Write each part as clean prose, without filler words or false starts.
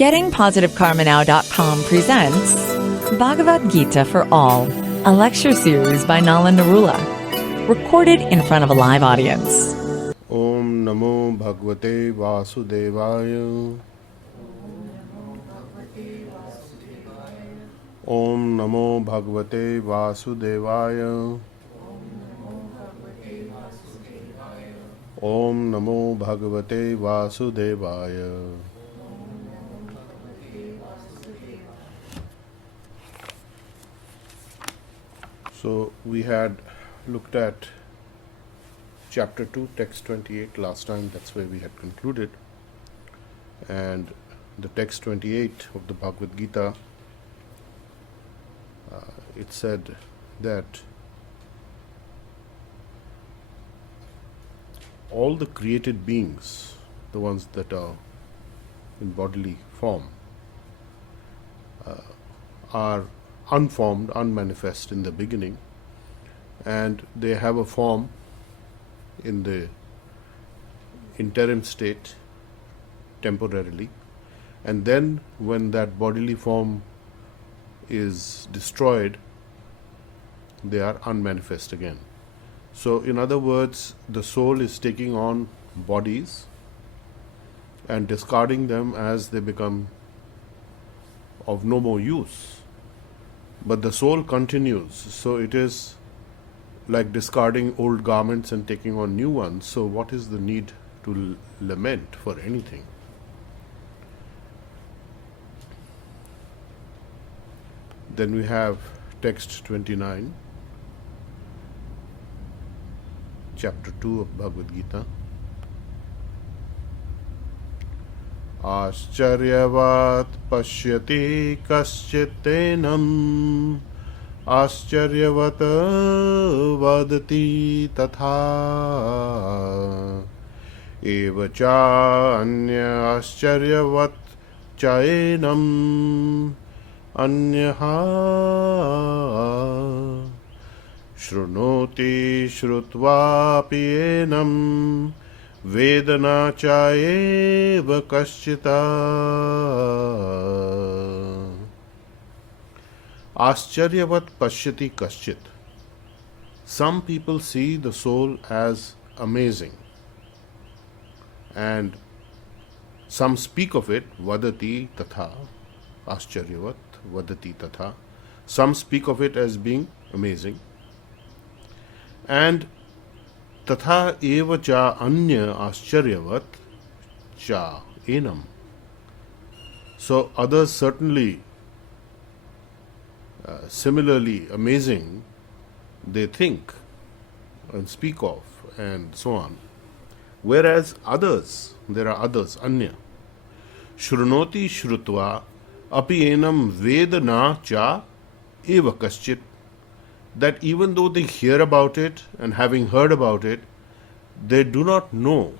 GettingPositiveKarmaNow.com presents Bhagavad Gita for All, a lecture series by Nala Narula, recorded in front of a live audience. Om Namo Bhagavate Vasudevaya. Om Namo Bhagavate Vasudevaya. Om Namo Bhagavate Vasudevaya. So we had looked at chapter 2, text 28 last time. That's where we had concluded. And the text 28 of the Bhagavad Gita, it said that all the created beings, the ones that are in bodily form, are unformed, unmanifest in the beginning, and they have a form in the interim state temporarily, and then when that bodily form is destroyed, they are unmanifest again. So in other words, the soul is taking on bodies and discarding them as they become of no more use. But the soul continues, so it is like discarding old garments and taking on new ones. So what is the need to lament for anything? Then we have text 29, chapter 2 of Bhagavad Gita. Ascharyavat pashyati kaschitenam Ascharyavat vadati tatha Evacha anya ascharyavat chaenam Anyaha Shrunoti shrutva pienam Vedana chaeva kaschita. Ascharyavat pashyati kaschit. Some people see the soul as amazing, and some speak of it vadati tatha. Ascharyavat vadati tatha. Some speak of it as being amazing, and tatha eva cha anya ascharyavat cha enam. So others certainly similarly amazing they think and speak of and so on. Whereas others, there are others, anya. Shrunoti shrutva api enam vedana cha eva kaschit. That even though they hear about it and having heard about it, they do not know,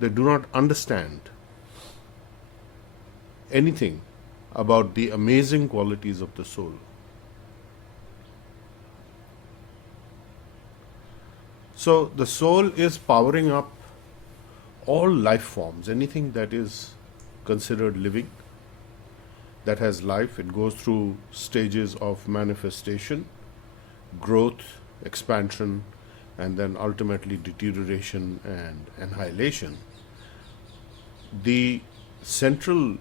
they do not understand anything about the amazing qualities of the soul. So the soul is powering up all life forms, anything that is considered living, that has life. It goes through stages of manifestation, growth, expansion, and then ultimately deterioration and annihilation. The central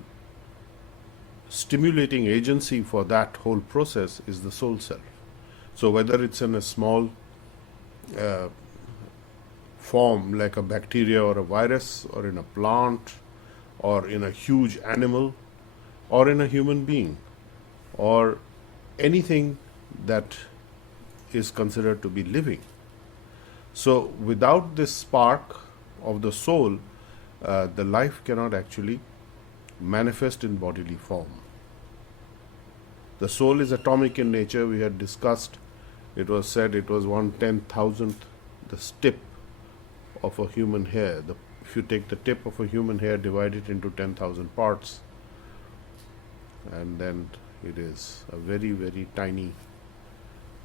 stimulating agency for that whole process is the soul self. So whether it's in a small form like a bacteria or a virus, or in a plant, or in a huge animal, or in a human being, or anything that is considered to be living. So without this spark of the soul, the life cannot actually manifest in bodily form. The soul is atomic in nature. We had discussed, it was said it was 1/10,000th the tip of a human hair. If you take the tip of a human hair, divide it into 10,000 parts, and then it is a very, very tiny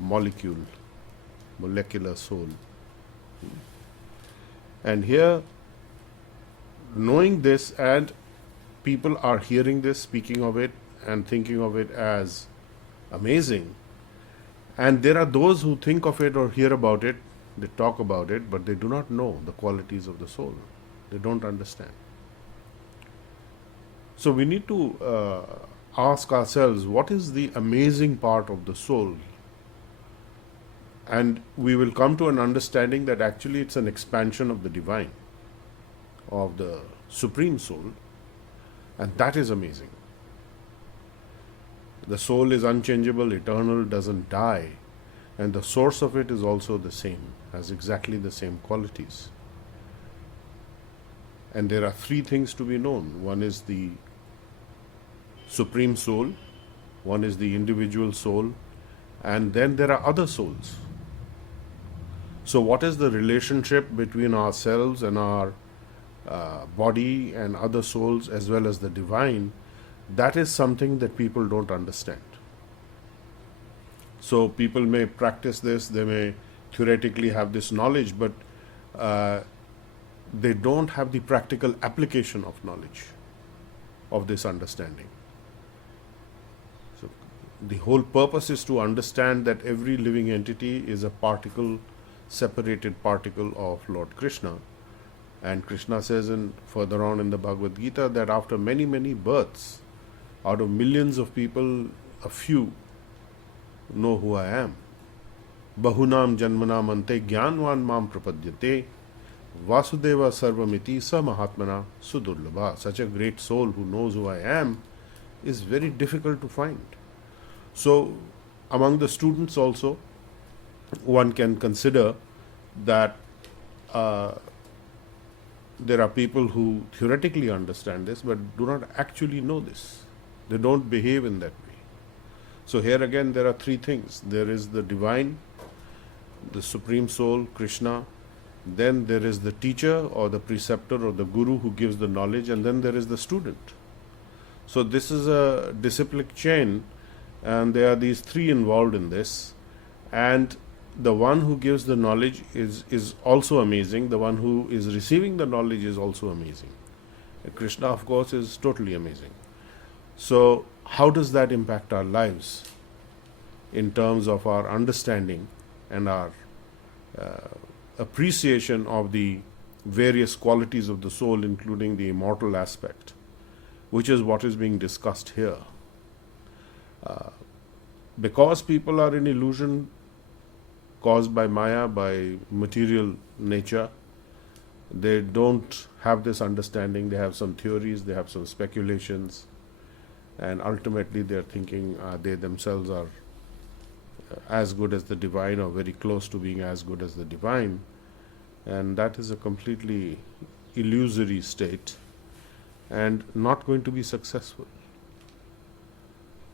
molecular soul. And here, knowing this and people are hearing this, speaking of it, and thinking of it as amazing. And there are those who think of it or hear about it, they talk about it, but they do not know the qualities of the soul. They don't understand. So we need to ask ourselves, what is the amazing part of the soul? And we will come to an understanding that actually it's an expansion of the divine, of the Supreme Soul, and that is amazing. The soul is unchangeable, eternal, doesn't die, and the source of it is also the same, has exactly the same qualities. And there are three things to be known. One is the Supreme Soul, one is the individual soul, and then there are other souls. So what is the relationship between ourselves and our body and other souls as well as the divine? That is something that people don't understand. So people may practice this, they may theoretically have this knowledge, but they don't have the practical application of knowledge, of this understanding. So the whole purpose is to understand that every living entity is a particle, separated particle of Lord Krishna. And Krishna says further on in the Bhagavad Gita that after many, many births, out of millions of people, a few know who I am. Bahunam janmanam ante jnanvan mam prapadyate vasudeva sarvamiti sa mahatmana sudurlabha. Such a great soul who knows who I am is very difficult to find. So among the students also, one can consider that there are people who theoretically understand this but do not actually know this. They don't behave in that way. So here again there are three things. There is the divine, the Supreme Soul, Krishna, then there is the teacher or the preceptor or the guru who gives the knowledge, and then there is the student. So this is a disciplic chain, and there are these three involved in this, and the one who gives the knowledge is also amazing. The one who is receiving the knowledge is also amazing. Krishna, of course, is totally amazing. So how does that impact our lives in terms of our understanding and our appreciation of the various qualities of the soul, including the immortal aspect, which is what is being discussed here. Because people are in illusion caused by Maya, by material nature, they don't have this understanding. They have some theories, they have some speculations, and ultimately they are thinking they themselves are as good as the divine or very close to being as good as the divine, and that is a completely illusory state and not going to be successful.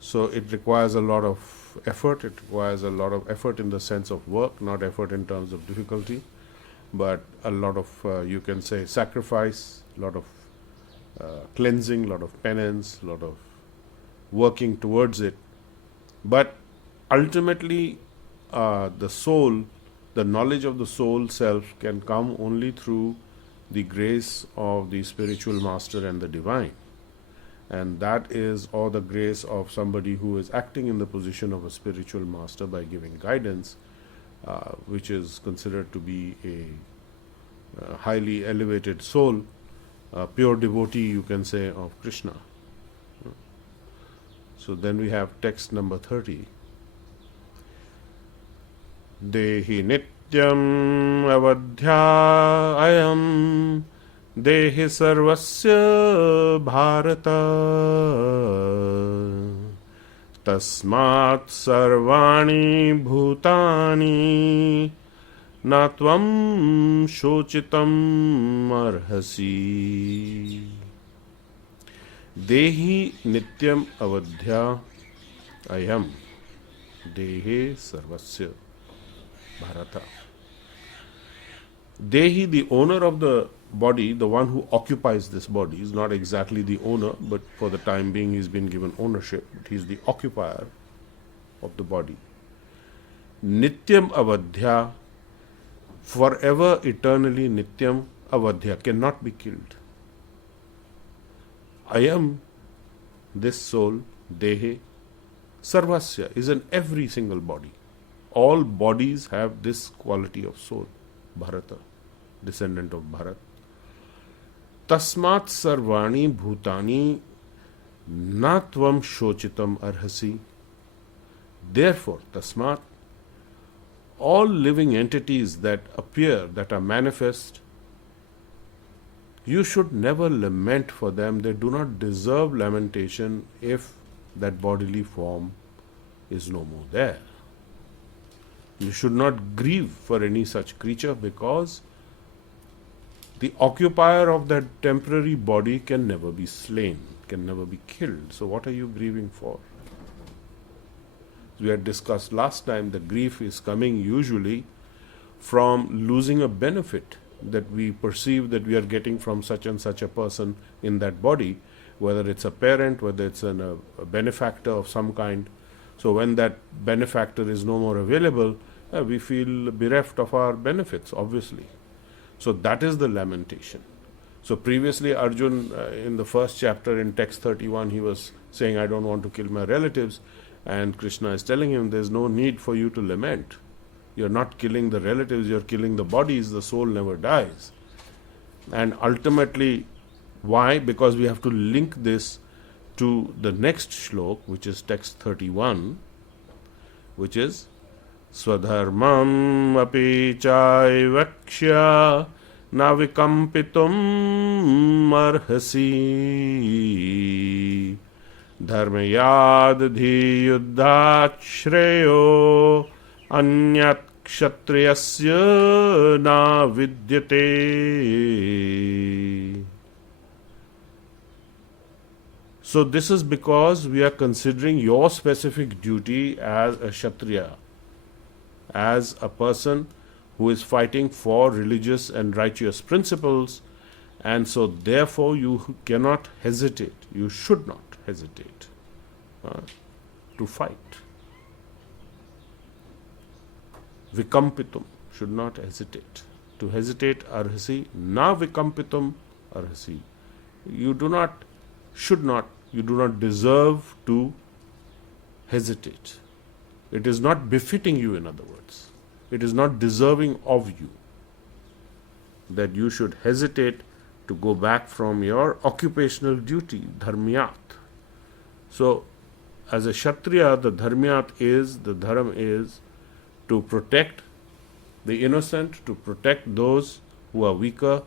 So it requires a lot of effort. It requires a lot of effort in the sense of work, not effort in terms of difficulty, but a lot of, you can say, sacrifice, a lot of cleansing, a lot of penance, a lot of working towards it. But ultimately, the soul, the knowledge of the soul self can come only through the grace of the spiritual master and the divine. And that is, or the grace of somebody who is acting in the position of a spiritual master by giving guidance, which is considered to be a highly elevated soul, a pure devotee, you can say, of Krishna. So then we have text number 30. Dehi nityam avadhya ayam Dehi sarvasya bharata tasmat sarvani bhutani na tvam shochitam arhasi. Dehi nityam avadhya ayam Dehi sarvasya bharata. Dehi, the owner of the body, the one who occupies this body, is not exactly the owner, but for the time being he's been given ownership. He's the occupier of the body. Nityam avadhya, forever, eternally, nityam avadhya, cannot be killed. Ayam, this soul, Dehe, Sarvasya, is in every single body. All bodies have this quality of soul. Bharata, descendant of Bharat. Tasmat sarvani bhutani na tvam shochitam arhasi. Therefore, tasmat, all living entities that appear, that are manifest, you should never lament for them. They do not deserve lamentation if that bodily form is no more there. You should not grieve for any such creature, because the occupier of that temporary body can never be slain, can never be killed. So what are you grieving for? We had discussed last time that grief is coming usually from losing a benefit that we perceive that we are getting from such and such a person in that body, whether it's a parent, whether it's a benefactor of some kind. So when that benefactor is no more available, we feel bereft of our benefits, obviously. So that is the lamentation. So previously Arjun, in the first chapter in text 31, he was saying, I don't want to kill my relatives. And Krishna is telling him, there's no need for you to lament. You're not killing the relatives, you're killing the bodies. The soul never dies. And ultimately, why? Because we have to link this to the next shlok, which is text 31, which is Swadharmam api chaivakshya na vikampitum arhasi dharmayad dhi yuddhat shreyo anyat Kṣatriyasya na vidyate. So this is because we are considering your specific duty as a Kṣatriya, as a person who is fighting for religious and righteous principles, and so therefore you cannot hesitate, you should not hesitate to fight. Vikampitum, should not hesitate. To hesitate, arhasi, na vikampitum arhasi. You do not, should not, you do not deserve to hesitate. It is not befitting you, in other words. It is not deserving of you that you should hesitate to go back from your occupational duty, dharmyat. So, as a Kṣatriya, the dharmyat is, the dharma is to protect the innocent, to protect those who are weaker,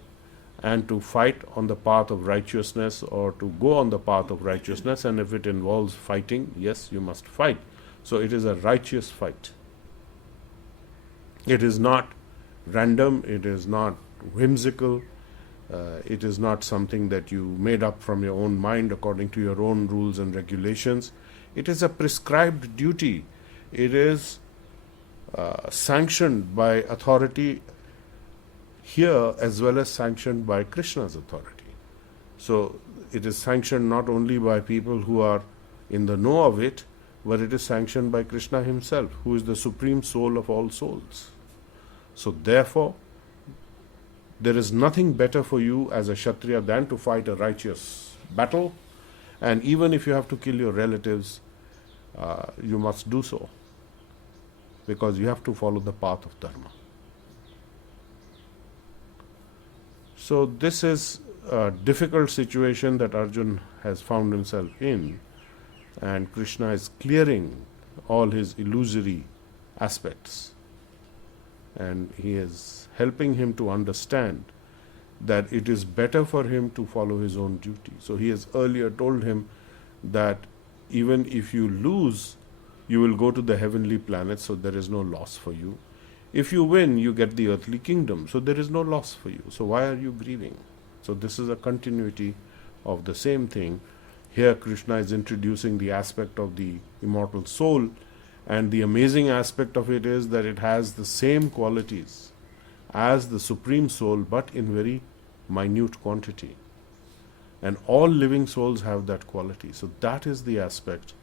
and to fight on the path of righteousness, or to go on the path of righteousness. And if it involves fighting, yes, you must fight. So it is a righteous fight. It is not random, it is not whimsical, it is not something that you made up from your own mind according to your own rules and regulations. It is a prescribed duty. It is sanctioned by authority here as well as sanctioned by Krishna's authority. So it is sanctioned not only by people who are in the know of it, but it is sanctioned by Krishna himself, who is the supreme soul of all souls. So therefore, there is nothing better for you as a Kṣatriya than to fight a righteous battle, and even if you have to kill your relatives, you must do so, because you have to follow the path of dharma. So this is a difficult situation that Arjun has found himself in, and Krishna is clearing all his illusory aspects, and he is helping him to understand that it is better for him to follow his own duty. So he has earlier told him that even if you lose, you will go to the heavenly planets, so there is no loss for you. If you win, you get the earthly kingdom, so there is no loss for you. So why are you grieving? So this is a continuity of the same thing. Here Krishna is introducing the aspect of the immortal soul, and the amazing aspect of it is that it has the same qualities as the supreme soul, but in very minute quantity. And all living souls have that quality. So that is the aspect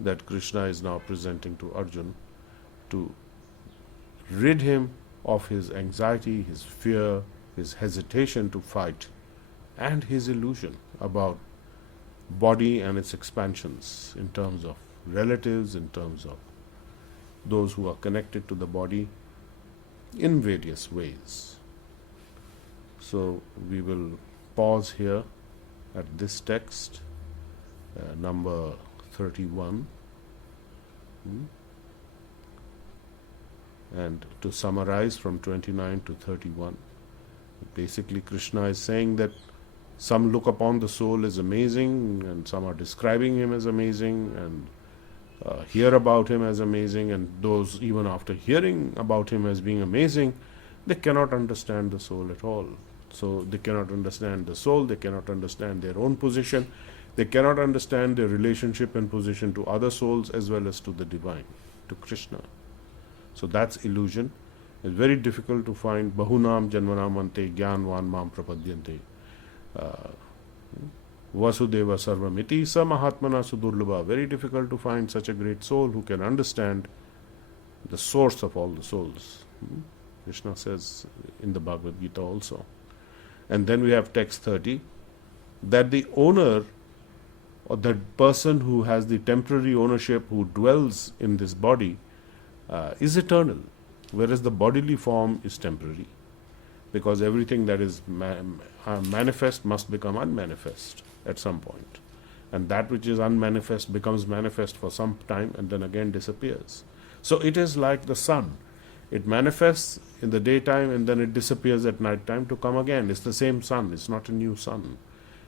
that Krishna is now presenting to Arjun, to rid him of his anxiety, his fear, his hesitation to fight, and his illusion about body and its expansions in terms of relatives, in terms of those who are connected to the body in various ways. So we will pause here at this text, number 31. And to summarize from 29 to 31, basically Krishna is saying that some look upon the soul as amazing, and some are describing him as amazing, and hear about him as amazing, and those even after hearing about him as being amazing, they cannot understand the soul at all. So they cannot understand the soul, they cannot understand their own position, they cannot understand their relationship and position to other souls as well as to the divine, to Krishna. So that's illusion. It's very difficult to find bahunam janmanam ante jnanvan mam prapadyante. Vasudeva sarvamiti sa mahatmana sudurlabha. Very difficult to find such a great soul who can understand the source of all the souls. Krishna says in the Bhagavad Gita also. And then we have text 30, that the owner or that person who has the temporary ownership, who dwells in this body, is eternal, whereas the bodily form is temporary, because everything that is manifest must become unmanifest at some point, and that which is unmanifest becomes manifest for some time and then again disappears. So it is like the sun. It manifests in the daytime and then it disappears at night time to come again. It's the same sun. It's not a new sun.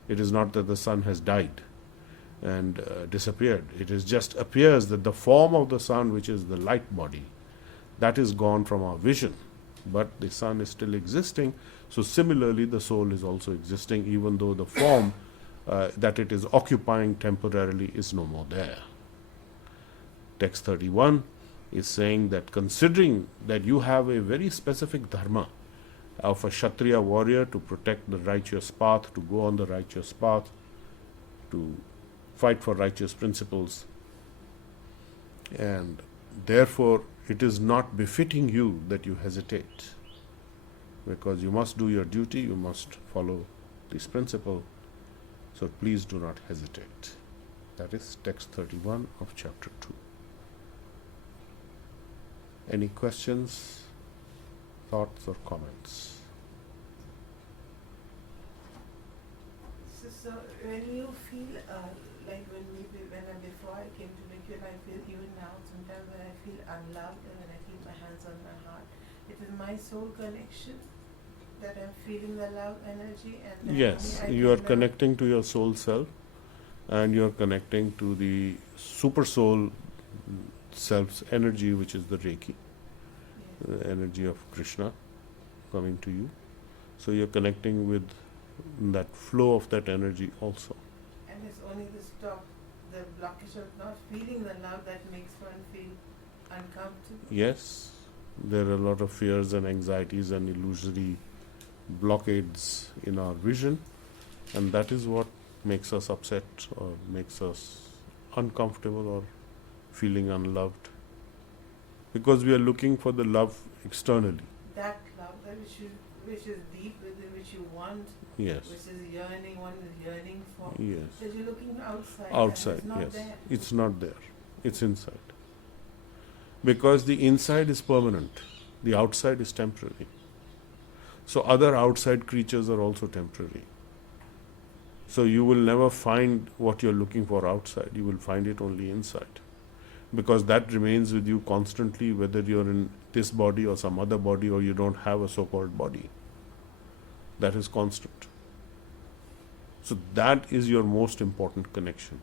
It is not that the sun has died and disappeared. It is just appears that the form of the sun, which is the light body, that is gone from our vision, but the sun is still existing. So similarly the soul is also existing, even though the form that it is occupying temporarily is no more there. Text 31 is saying that considering that you have a very specific dharma of a Kṣatriya warrior to protect the righteous path, to go on the righteous path, to fight for righteous principles, and therefore it is not befitting you that you hesitate, because you must do your duty, you must follow this principle, so please do not hesitate. That is text 31 of chapter 2. Any questions, thoughts or comments? So when you feel like before I came to Nikhil, I feel even now sometimes when I feel unloved and when I keep my hands on my heart, it is my soul connection that I'm feeling the love energy, and then Yes, you are connecting to your soul self, and you are connecting to the super soul self's energy, which is the Reiki, the energy of Krishna coming to you. So you're connecting with that flow of that energy also. And it's only the blockage of not feeling the love that makes one feel uncomfortable. Yes, there are a lot of fears and anxieties and illusory blockades in our vision, and that is what makes us upset or makes us uncomfortable or feeling unloved, because we are looking for the love externally. That love, that which is deep within, which you want, Yes. which is yearning, one is yearning for. Yes. Because you're looking outside. Outside, and it's not yes. there. It's not there. It's inside. Because the inside is permanent, the outside is temporary. So other outside creatures are also temporary. So you will never find what you're looking for outside. You will find it only inside. Because that remains with you constantly, whether you're in this body or some other body, or you don't have a so-called body. That is constant. So that is your most important connection.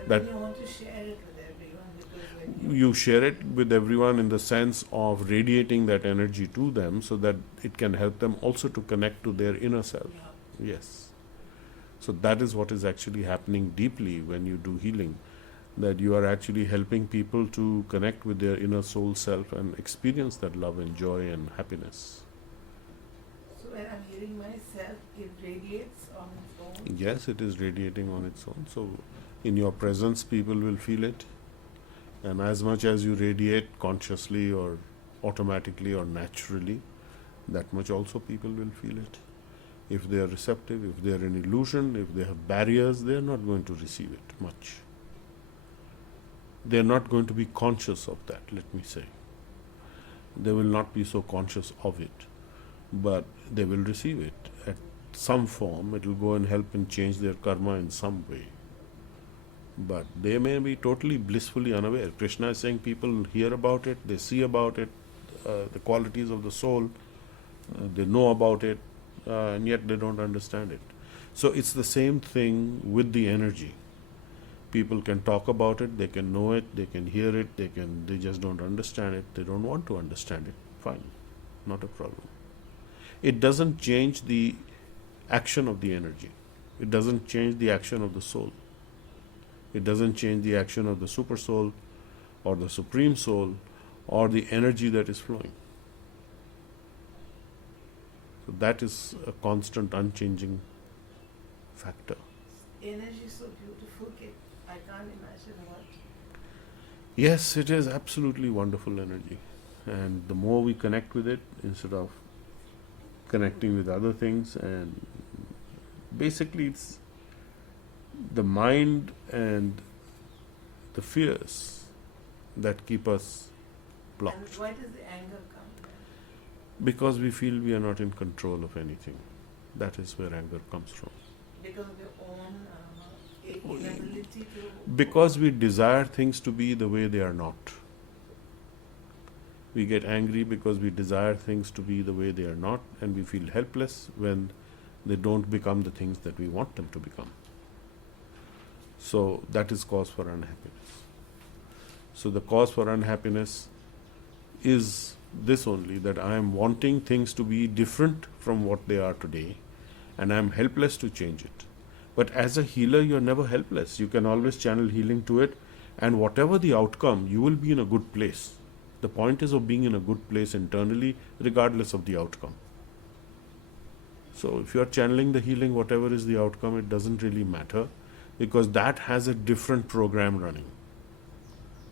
And That then you want to share it with everyone, because when you share it with everyone in the sense of radiating that energy to them, so that it can help them also to connect to their inner self. Yes. So that is what is actually happening deeply when you do healing, that you are actually helping people to connect with their inner soul self and experience that love and joy and happiness. So when I'm hearing myself, it radiates on its own. Yes, it is radiating on its own. So in your presence, people will feel it. And as much as you radiate consciously or automatically or naturally, that much also people will feel it. If they are receptive, if they are in illusion, if they have barriers, they are not going to receive it much. They are not going to be conscious of that, let me say. They will not be so conscious of it, but they will receive it at some form. It will go and help and change their karma in some way. But they may be totally blissfully unaware. Krishna is saying people hear about it, they see about it, the qualities of the soul, they know about it, and yet they don't understand it. So it's the same thing with the energy. People can talk about it, they can know it, they can hear it, they just don't understand it, they don't want to understand it. Fine, not a problem. It doesn't change the action of the energy. It doesn't change the action of the soul. It doesn't change the action of the super soul or the supreme soul or the energy that is flowing. So that is a constant, unchanging factor. Energy is so beautiful, I can't imagine what. Yes, it is absolutely wonderful energy. And the more we connect with it, instead of connecting with other things, and basically it's the mind and the fears that keep us blocked. And why does the anger come then? Because we feel we are not in control of anything. That is where anger comes from. Because of your own inability to... Because we desire things to be the way they are not. We get angry because we desire things to be the way they are not, and we feel helpless when they don't become the things that we want them to become. So that is cause for unhappiness. So the cause for unhappiness is this only, that I am wanting things to be different from what they are today, and I am helpless to change it. But as a healer, you are never helpless. You can always channel healing to it, and whatever the outcome, you will be in a good place. The point is of being in a good place internally, regardless of the outcome. So if you are channeling the healing, whatever is the outcome, it doesn't really matter, because that has a different program running.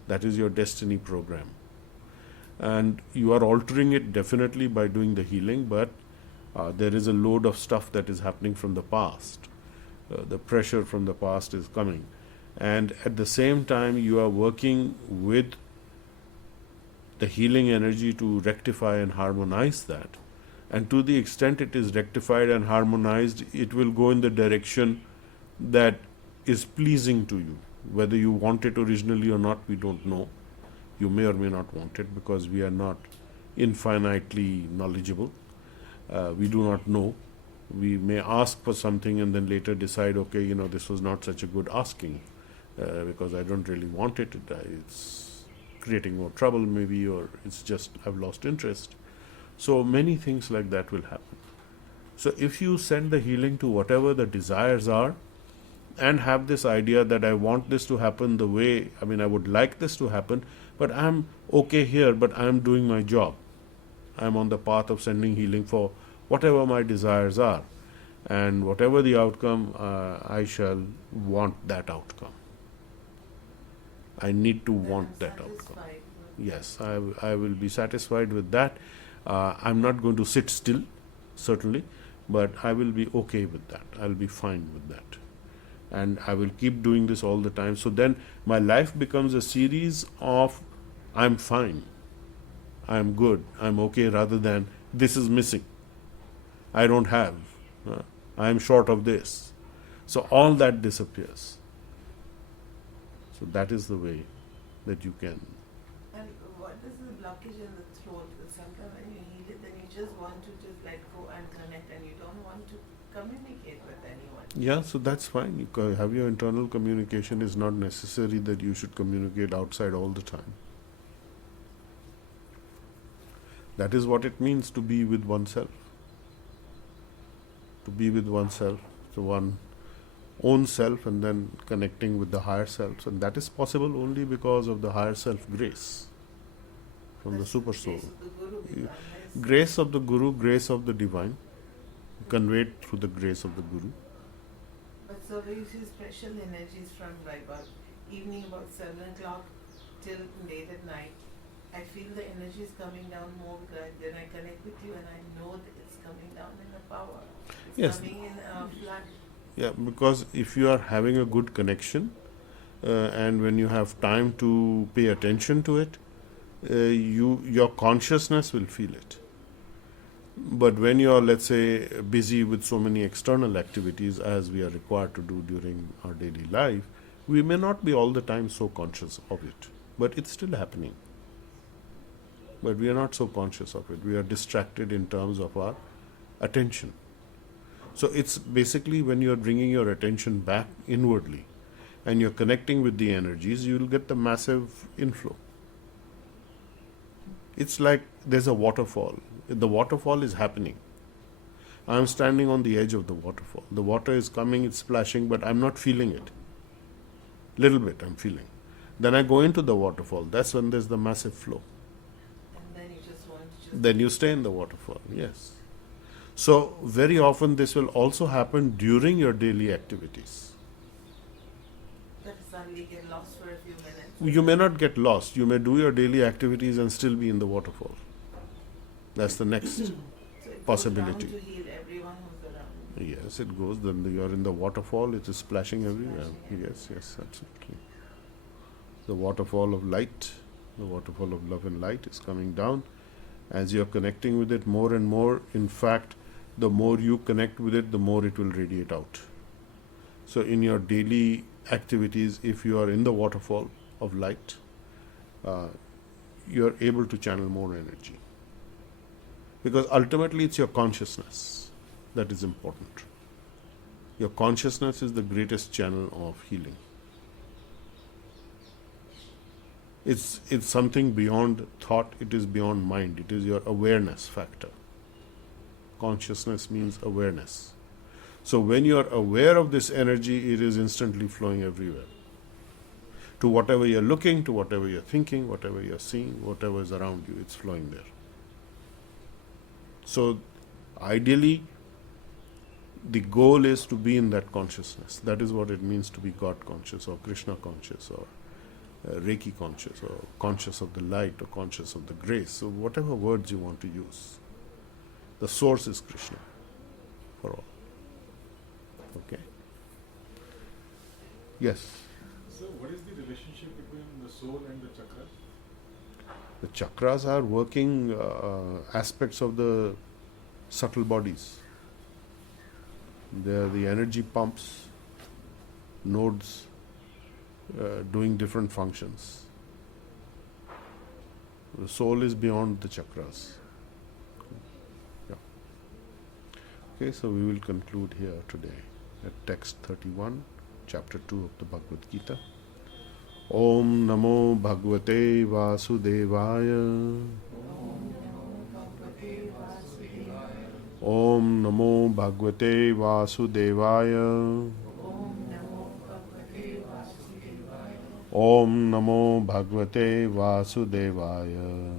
That is your destiny program. And you are altering it definitely by doing the healing, but there is a load of stuff that is happening from the past. The pressure from the past is coming. And at the same time, you are working with the healing energy to rectify and harmonize that. And to the extent it is rectified and harmonized, it will go in the direction that is pleasing to you. Whether you want it originally or not, we don't know. You may or may not want it, because we are not infinitely knowledgeable. We do not know. We may ask for something and then later decide, okay, this was not such a good asking, because I don't really want it. It's creating more trouble maybe, or it's just I've lost interest. So many things like that will happen. So if you send the healing to whatever the desires are, and have this idea that I want this to happen the way, I would like this to happen, but I'm okay here, but I'm doing my job. I'm on the path of sending healing for whatever my desires are. And whatever the outcome, I shall want that outcome. I need to want that outcome. Yes, I will be satisfied with that. I'm not going to sit still, certainly, but I will be okay with that. I'll be fine with that. And I will keep doing this all the time. So then my life becomes a series of I'm fine, I'm good, I'm okay, rather than this is missing, I don't have, I'm short of this. So all that disappears. So that is the way that you can. And what is the blockage in the throat? Because sometimes when you heal it, then you just want to just let go and connect, and you don't want to communicate with anyone. Yeah, so that's fine. You have your internal communication. Is not necessary that you should communicate outside all the time. That is what it means to be with oneself. To be with oneself, so one own self, and then connecting with the higher selves. And that is possible only because of the higher self grace from the super soul. Grace of the Guru, grace of the divine, conveyed through the grace of the Guru. But so we see special energies from like about evening about 7 o'clock till late at night. I feel the energy is coming down more, because then I connect with you and I know that it's coming down in a power. It's Yes. coming in a flood. Yeah, because if you are having a good connection, and when you have time to pay attention to it, your consciousness will feel it. But when you are, let's say, busy with so many external activities as we are required to do during our daily life, we may not be all the time so conscious of it. But it's still happening. But we are not so conscious of it. We are distracted in terms of our attention. So it's basically when you are bringing your attention back inwardly and you're connecting with the energies, you will get the massive inflow. It's like there's a waterfall. The waterfall is happening. I'm standing on the edge of the waterfall. The water is coming, it's splashing, but I'm not feeling it. Little bit I'm feeling. Then I go into the waterfall. That's when there's the massive flow. And then you just want to just. Then you stay in the waterfall, yes. So very often this will also happen during your daily activities. That suddenly get lost for a few minutes. You may not get lost. You may do your daily activities and still be in the waterfall. That's the next So it possibility. goes down to heal everyone who's around. Yes, it goes. Then you're in the waterfall. It is splashing everywhere. Yes, yes, absolutely. The waterfall of light, the waterfall of love and light is coming down. As you're connecting with it more and more, in fact, the more you connect with it, the more it will radiate out. So in your daily activities, if you are in the waterfall of light, you're able to channel more energy. Because ultimately it's your consciousness that is important. Your consciousness is the greatest channel of healing. It's something beyond thought, it is beyond mind, it is your awareness factor. Consciousness means awareness. So when you are aware of this energy, it is instantly flowing everywhere. To whatever you're looking, to whatever you're thinking, whatever you're seeing, whatever is around you, it's flowing there. So ideally, the goal is to be in that consciousness. That is what it means to be God conscious or Krishna conscious or Reiki conscious or conscious of the light or conscious of the grace. So whatever words you want to use. The source is Krishna for all. Okay. Yes. So what is the relationship between the soul and the chakras? The chakras are working aspects of the subtle bodies. They are the energy pumps, nodes doing different functions. The soul is beyond the chakras. Yeah. Okay, so we will conclude here today at text 31, chapter 2 of the Bhagavad Gita. Om Namo Bhagavate Vasudevaya. Om Namo Bhagavate Vasudevaya. Om Namo Bhagavate Vasudevaya.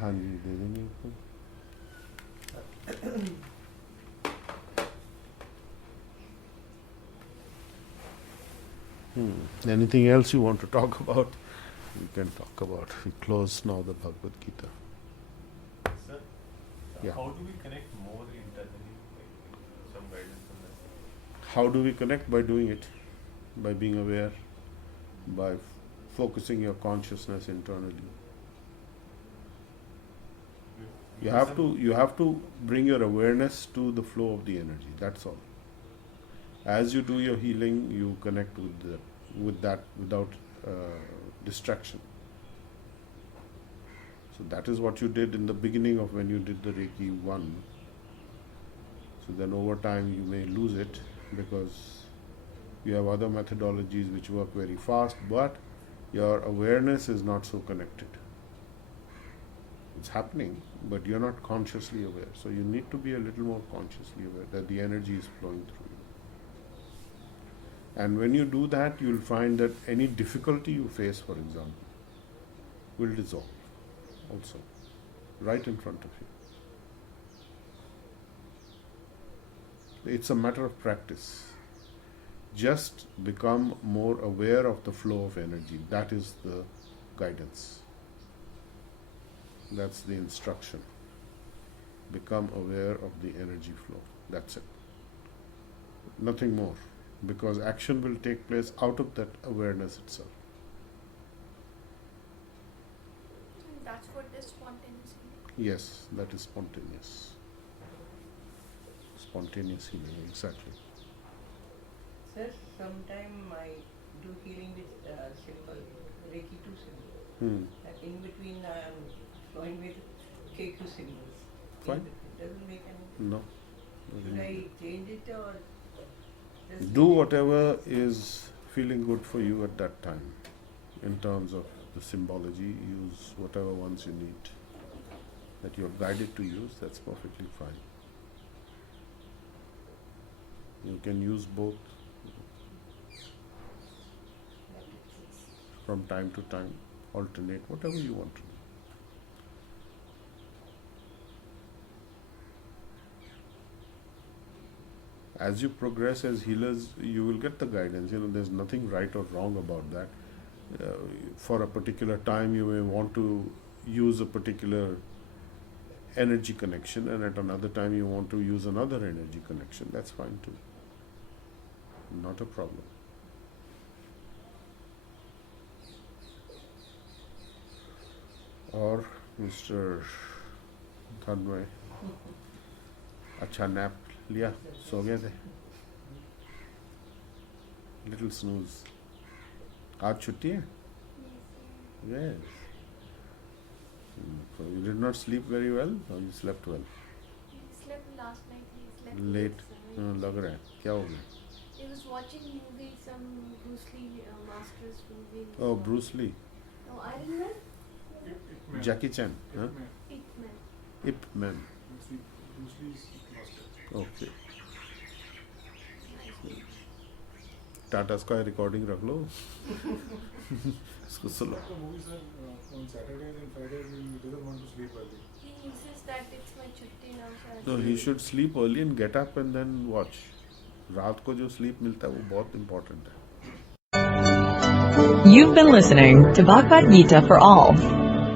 हाँ जी दे देंगे इसको. Anything else you want to talk about? We can talk about. We close now the Bhagavad Gita. Sir, Yeah. how do we connect more internally? Like, some guidance on that. How do we connect? By doing it, by being aware, by focusing your consciousness internally. You have to bring your awareness to the flow of the energy. That's all. As you do your healing, you connect with that without distraction. So that is what you did in the beginning of when you did the Reiki 1. So then over time you may lose it because you have other methodologies which work very fast, but your awareness is not so connected. It's happening, but you're not consciously aware. So you need to be a little more consciously aware that the energy is flowing through you. And when you do that, you'll find that any difficulty you face, for example, will dissolve also, right in front of you. It's a matter of practice. Just become more aware of the flow of energy. That is the guidance. That's the instruction. Become aware of the energy flow. That's it. Nothing more. Because action will take place out of that awareness itself. And that's what is spontaneous healing. Yes, that is spontaneous. Spontaneous healing, exactly. Sir, sometime I do healing with symbol, Reiki 2 symbol. Hmm. And in between I am flowing with K2 symbols. Fine. Doesn't make any. No. Should I change it or just Do whatever is feeling good for you at that time. In terms of the symbology, use whatever ones you need. That you're guided to use, that's perfectly fine. You can use both from time to time, alternate, whatever you want to do. As you progress as healers, you will get the guidance. There's nothing right or wrong about that. For a particular time, you may want to use a particular energy connection, and at another time you want to use another energy connection. That's fine too. Not a problem. Or Mr. Thanway, अच्छा nap लिया, सो गए थे, little snooze. आज छुट्टी है? Yes. So you did not sleep very well, or you slept well? He slept last night. He slept Late. late. लग रहा है. क्या हो गया? He was watching movie, some Bruce Lee Masters movie. Oh, Bruce Lee. No, Iron Man? Jackie Chan. Huh? Ip Man. Ip Man. Bruce Lee's master. Okay. Tata sky recording रख लो. इसको सुनो. The movies are on Saturdays and Fridays. He doesn't want to sleep early. He insists that it's my chutti now, so I No, he should sleep early and get up and then watch. रात को जो sleep मिलता है वो बहुत important है. You've been listening to Bhagavad Gita for All,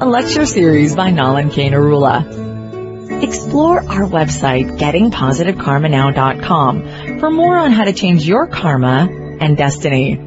a lecture series by Nalan K. Narula. Explore our website, gettingpositivekarmanow.com, for more on how to change your karma and destiny.